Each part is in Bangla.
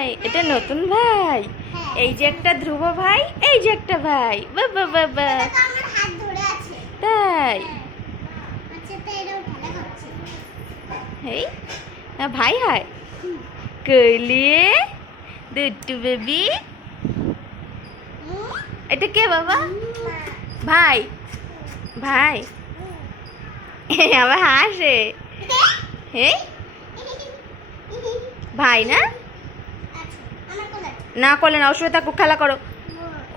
ভাই, এটা নতুন ভাই। এই যে একটা ধ্রুব ভাই, এই যে একটা ভাই। বাবা বাবা, তাই? এই ভাই হায় কইলে দুট্টু বেবি। এটা কে বাবা? ভাই ভাই আবার হাসে। হেই ভাই না, না কোলে না, ওর থাকুক, খেলা করো।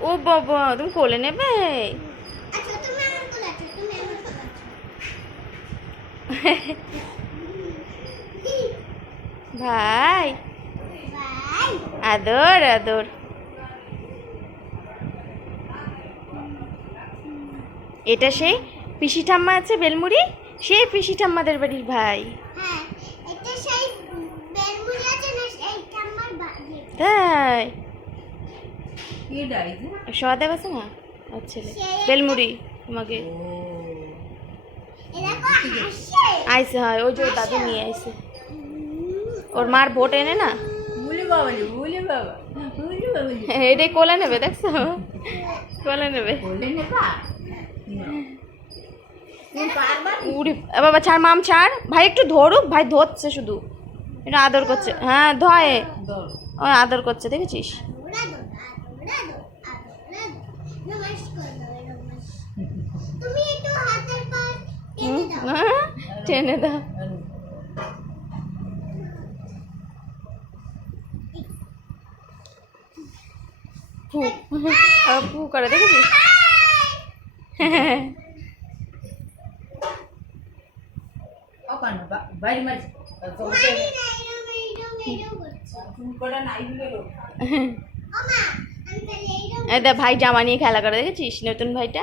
ও বাবা, তুমি কোলে নেবে? ভাই আদর আদর। এটা সেই পিসি ঠাম্মা আছে বেলমুড়ি, সেই পিসি ঠাম্মাদের বাড়ির ভাই। তাই সদাব আছে না ওর ছেলে বেলমুড়ি তোমাকে আইসে, হয় ওই যে ওর দাদু নিয়ে আইসে, ওর মার ভোট এনে না, এটাই কোলে নেবে, দেখছো? কোলে নেবে। উড়ে বাবা, ছাড় মাম ছাড়, ভাই একটু ধরুক, ভাই ধরছে শুধু, এটা আদর করছে। হ্যাঁ ধয়, ও আদর করছে, দেখেছিস? টেনে দাও। পু করে, দেখেছিস? ভাই জামা নিয়ে খেলা করে, দেখেছিস নতুন ভাইটা?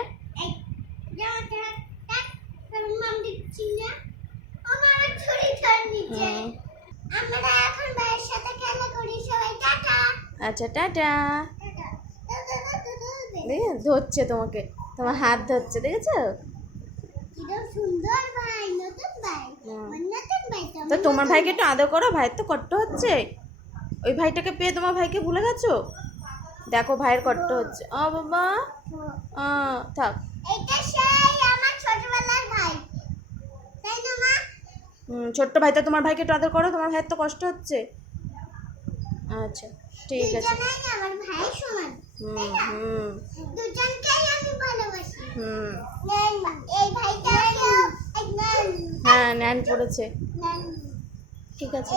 আচ্ছা টাটা। ধরছে তোমাকে, তোমার হাত ধরছে, দেখেছো? তো তোমার ভাইকে একটু আদর করো, ভাইয়ের তো কষ্ট হচ্ছে। ওই ভাইটাকে পেয়ে তোমার ভাইকে ভুলে গেছো? দেখো ভাইয়ের কষ্ট হচ্ছে। ও বাবা থাক। ছোট্ট ভাই, তো তোমার ভাইকে একটু আদর করো, তোমার ভাইয়ের তো কষ্ট হচ্ছে। আচ্ছা ঠিক আছে। হ্যাঁ ন্যান পড়েছে, ঠিক আছে।